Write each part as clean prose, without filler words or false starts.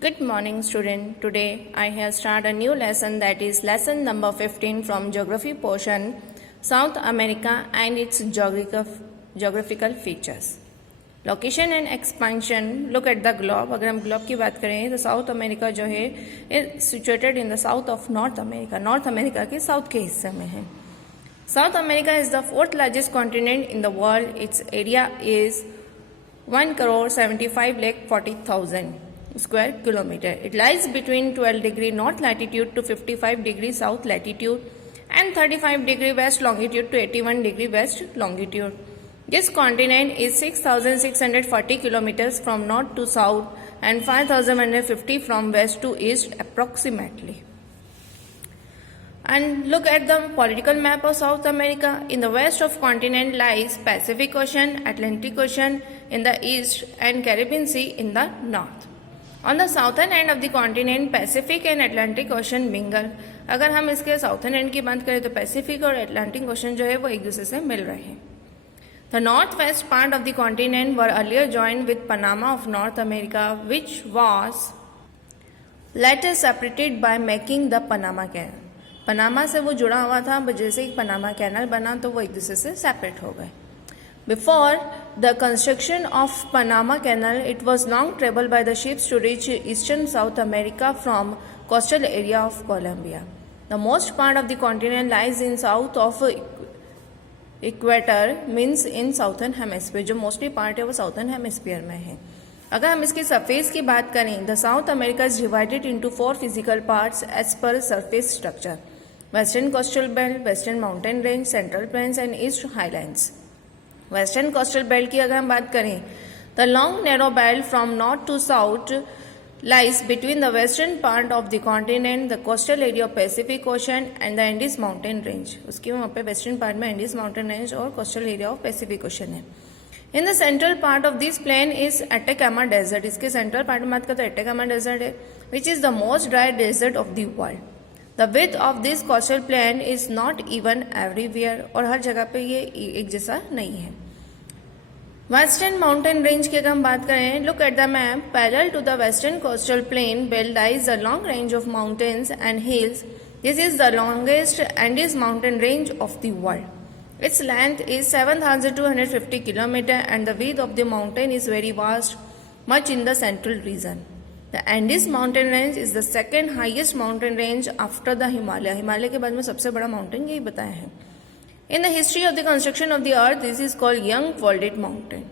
Good morning, student. Today I have started a new lesson, that is lesson number 15 from geography portion, South America and its geographical features. Location and expansion. Look at the globe. अगर हम globe की बात करें तो South America जो है is situated in the south of North America. North America के south के हिस्से में है. South America is the fourth largest continent in the world. Its area is 1,75,40,000 square kilometer. It lies between 12 degree north latitude to 55 degree south latitude and 35 degree west longitude to 81 degree west longitude. This continent is 6,640 kilometers from north to south and 5,150 from west to east approximately. And look at the political map of South America. In the west of continent lies Pacific Ocean, Atlantic Ocean in the east and Caribbean Sea in the north. On the southern end of the continent, Pacific and Atlantic Ocean mingle. अगर हम इसके southern end की बात करें तो Pacific और Atlantic Ocean जो है वो एक दूसरे से मिल रहे हैं. The northwest part of the continent were earlier joined with Panama of North America, which was later separated by making the Panama Canal. Panama से वो जुड़ा हुआ था, जैसे ही पनामा कैनल बना तो वो एक दूसरे से सेपरेट हो गए. Before the construction of Panama Canal, it was long traveled by the ships to reach eastern South America from coastal area of Colombia. The most part of the continent lies in south of equator, means in southern hemisphere. जो mostly part है वो southern hemisphere में है. अगर हम इसकी surface की बात करें, the South America is divided into 4 physical parts as per surface structure: Western Coastal Belt, Western Mountain Range, Central Plains and East Highlands. Western coastal belt की अगर हम बात करें, the long narrow belt from north to south lies between the western part of the continent, the coastal area of Pacific ocean and the Andes mountain range. उसकी वहाँ पे western part में Andes mountain range और coastal area of Pacific ocean है. In the central part of this plain is Atacama desert. इसके central part में बात करते हैं अटैकामा डेजर्ट है, which is the most dry desert of the world. The width of this coastal plain is not even everywhere. और हर जगह पे ये एक जैसा नहीं है. वेस्टर्न माउंटेन रेंज की अगर हम बात करें, look at the map. Parallel to the western coastal plain belt lies the long range of mountains and hills. This is the longest Andes mountain range of the world. Its length is 7,250 kilometre and the width of the mountain is very vast, much in the central region. The Andes mountain range is the second highest mountain range after the Himalaya. Himalaya के बाद में सबसे बड़ा mountain यही बताया है. In the history of the construction of the earth, this is called Young Folded Mountain.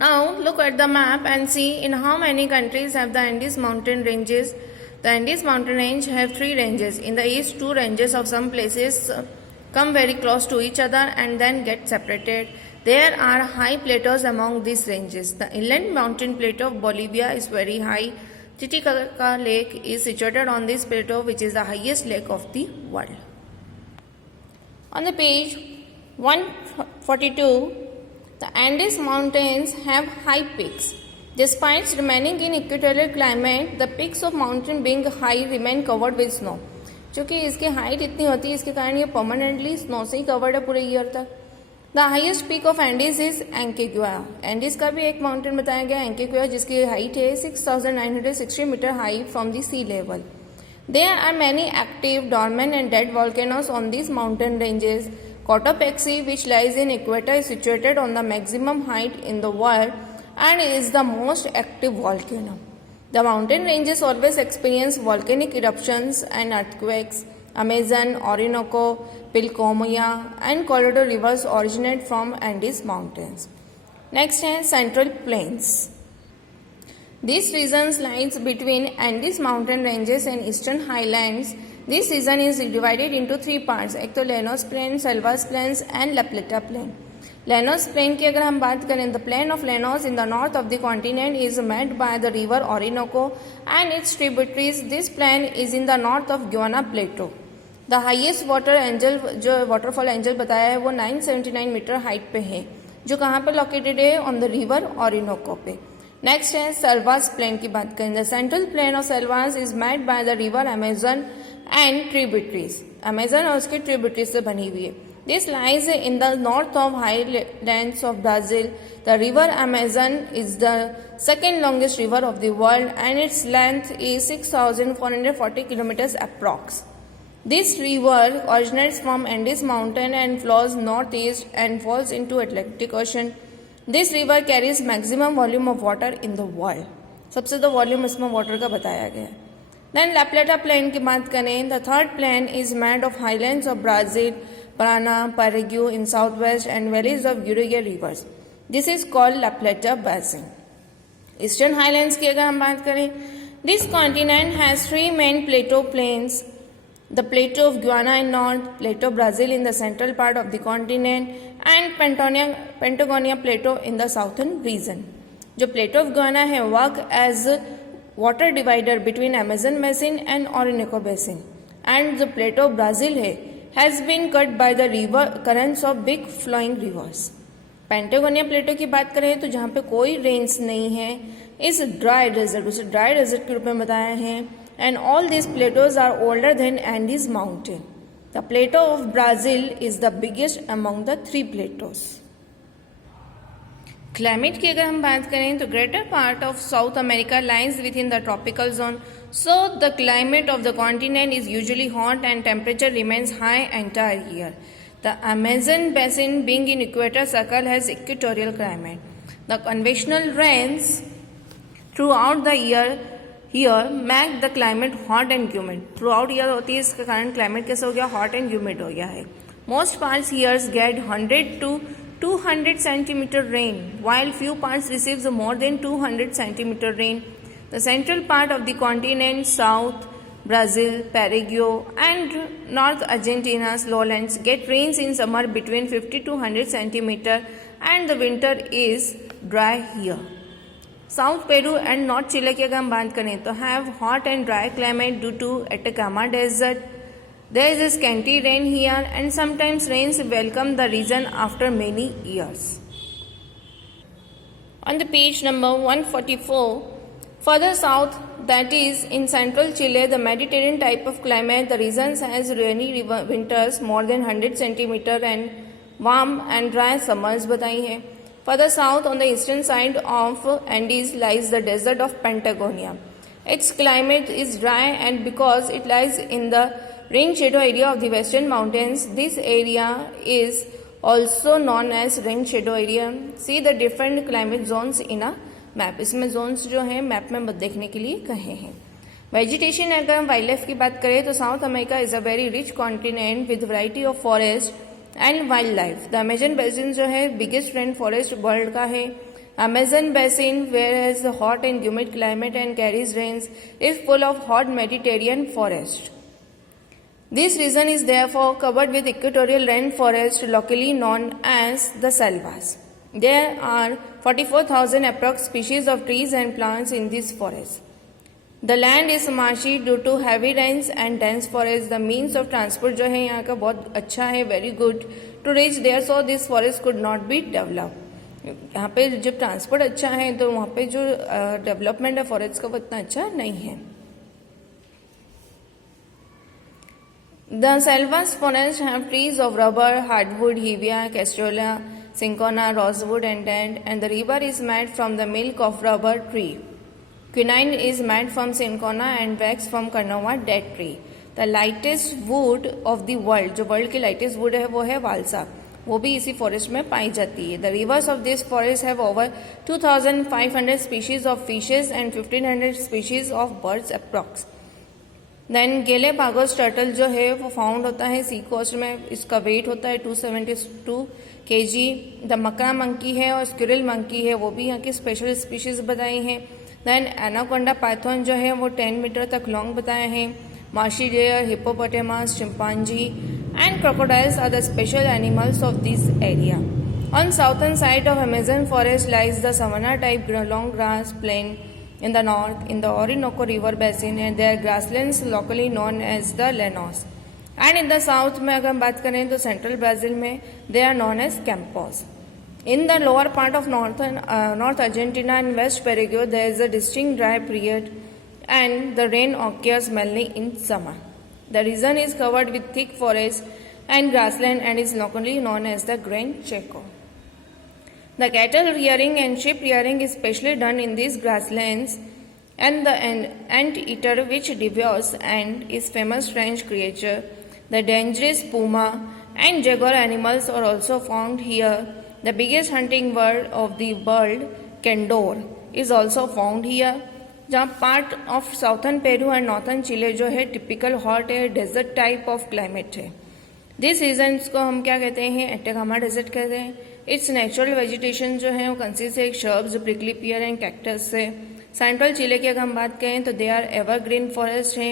Now look at the map and see in how many countries have the Andes mountain ranges. The Andes mountain range have 3 ranges. In the east, 2 ranges of some places come very close to each other and then get separated. There are high plateaus among these ranges. The inland mountain plateau of Bolivia is very high. Titicaca Lake is situated on this plateau, which is the highest lake of the world. On the page 142, the Andes mountains have high peaks. Despite remaining in equatorial climate, the peaks of mountain being high remain covered with snow. क्योंकि इसकी height इतनी होती है, इसके कारण ये permanently snow से ही covered है पूरे ईयर तक. The highest peak of Andes is Aconcagua. Andes का भी एक माउंटेन बताया गया एंकेगुआ, जिसकी हाइट है 6,960 metre high from the sea level. There are many active, dormant and dead volcanoes on these mountain ranges. Cotopaxi, which lies in equator, is situated on the maximum height in the world and is the most active volcano. The mountain ranges always experience volcanic eruptions and earthquakes. Amazon, Orinoco, Pilcomayo and Colorado rivers originate from Andes mountains. Next है Central Plains. This region lies between Andes mountain ranges and eastern highlands. This region is divided into 3 parts. एक तो Llanos Plain, Selvas Plains and La Plata Plain. Llanos Plain की अगर हम बात करें, the plain of Llanos in the north of the continent is made by the river Orinoco and its tributaries. This plain is in the north of Guiana Plateau. The highest water angel, जो waterfall angel बताया है, वो 979 metre height पे है, जो कहाँ पे located है, ऑन द रिवर ओरिनोको पे. नेक्स्ट है सेल्वास प्लेन की बात करें. The central plain of Selvas is made by the river Amazon and tributaries. Amazon और उसके ट्रिब्यूटरीज से बनी हुई है. This lies in the north of highlands of Brazil. The river Amazon is the second longest river of the world and its length is 6,440 kilometers approx. This river originates from Andes mountain and flows northeast and falls into Atlantic Ocean. This river carries maximum volume of water in the world. सबसे तो volume इसमें water का बताया गया है. Then La Plata plain की बात करें, the third plain is made of highlands of Brazil, Paraná, Paraguay in southwest and valleys of Uruguay rivers. This is called La Plata Basin. Eastern highlands की अगर हम बात करें, this continent has three main plateau plains. The plateau of Guiana in north, plateau Brazil in the central part of the continent and Patagonia plateau in the southern region. जो plateau of Guiana है work as water divider between Amazon basin and Orinoco basin and the plateau of Brazil है has been cut by the river currents of big flowing rivers. पेंटागोनिया प्लेटो की बात करें तो जहाँ पे कोई रेंज नहीं है इस ड्राई डेजर्ट, उसे ड्राई डेजर्ट के रूप में बताया है. And all this plateaus are older than Andes mountain. The plateau of Brazil is the biggest among the three plateaus. Climate की अगर हम बात करें तो greater part of South America lies within the tropical zone. So the climate of the continent is usually hot and temperature remains high entire year. The Amazon basin being in equator circle has equatorial climate. The convectional rains throughout the year here make the climate hot and humid. Throughout year होती है, इसके कारण climate कैसा हो गया, hot and humid हो गया है. Most parts here get 100 to 200 centimeter rain, while few parts receives more than 200 centimeter rain. The central part of the continent, South Brazil, Paraguay and North Argentina's lowlands get rains in summer between 50 to 100 centimeter and the winter is dry here. South Peru and North Chile की अगर हम बात करें तो have hot and dry climate due to Atacama Desert. There is a scanty rain here and sometimes rains welcome the region after many years. On the page number 144, further south, that is in central Chile, the Mediterranean type of climate, the region has rainy winters more than 100 centimeter and warm and dry summers बताई है. Further south on the eastern side of Andes lies the desert of Patagonia. Its climate is dry and because it lies in the rain shadow area of the western mountains, this area is also known as rain shadow area. See the different climate zones in a map. इसमें Jones जो हैं map में देखने के लिए कहे हैं. Vegetation अगर हम वाइल्ड लाइफ की बात करें तो South America is a very rich continent with variety of forest and wildlife. The Amazon basin जो है बिगेस्ट रेन फॉरेस्ट वर्ल्ड का है. Amazon basin where has hot and humid climate and carries rains is full of hot Mediterranean forest. This region is therefore covered with equatorial rain forest locally known as the selvas. There are 44,000 approx species of trees and plants in this forest. The land is marshy due to heavy rains and dense forest. The means of transport जो है यहाँ का बहुत अच्छा है, very good to reach there, so this forest could not be developed. यहाँ पे जब ट्रांसपोर्ट अच्छा है तो वहाँ पे जो डेवलपमेंट है फॉरेस्ट का वो इतना अच्छा नहीं है. The selvas forest have trees of rubber, hardwood, hevea, castolia, cinchona, rosewood and dent, and the rubber is made from the milk of rubber tree. Quinine is made from cinchona and wax from carnauba dead tree. The lightest wood of the world, जो world की lightest wood है वो है वालसा, वो भी इसी forest में पाई जाती है. The rivers of this forest have over 2,500 species of fishes and 1,500 species of birds approx. Then Galapagos turtle जो है वो फाउंड होता है सी कोस्ट में. इसका वेट होता है 272 kg. द मकरा मंकी है और स्क्विरल मंकी है, वो भी यहाँ की स्पेशल स्पीशीज बताई हैं. देन एनाकोंडा पाइथन जो है वो 10 मीटर तक लॉन्ग बताए हैं. Marshy deer, hippopotamus, chimpanzee and crocodiles are the special animals of this area. On southern side of Amazon forest lies the savanna type long grass plain in the north in the Orinoco River basin and their grasslands locally known as the llanos. And in the south में अगर हम बात करें तो central Brazil में they are known as campos. In the lower part of North Argentina and West Paraguay there is a distinct dry period and the rain occurs mainly in summer. The region is covered with thick forest and grassland and is locally known as the Grand Chaco. The cattle rearing and sheep rearing is specially done in these grasslands, and the anteater, which devours and is famous strange creature. The dangerous puma and jaguar animals are also found here. The biggest hunting bird of the world, condor, is also found here. जहाँ part of southern Peru and northern Chile जो है typical hot है, desert type of climate है. This regions को हम क्या कहते हैं, एटेकामा डेजर्ट कहते हैं. इट्स नेचुरल वेजिटेशन जो है वो कंसिस्ट है shrubs, prickly pear and cactus से. सेंट्रल चिले की अगर हम बात करें तो दे आर एवरग्रीन फॉरेस्ट है,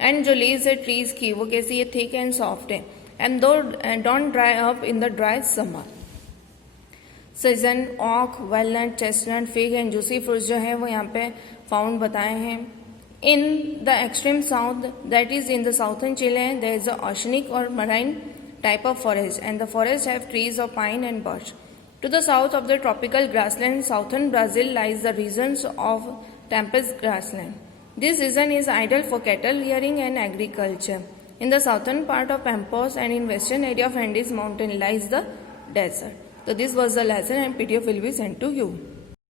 एंड जो लीव्स है ट्रीज की वो कैसी है, थिक एंड सॉफ्ट है, and those don't dry up in the dry summer. Season oak, walnut, chestnut, fig and juicy fruits जो है वो यहाँ पे फाउंड बताए हैं. In the extreme south, that is in the southern Chile, there is a oceanic और marine type of forest, and the forest have trees of pine and birch. To the south of the tropical grassland, southern Brazil lies the regions of temperate grassland. This region is ideal for cattle rearing and agriculture. In the southern part of Pampas and in western area of Andes mountain lies the desert. So this was the lesson and PDF will be sent to you.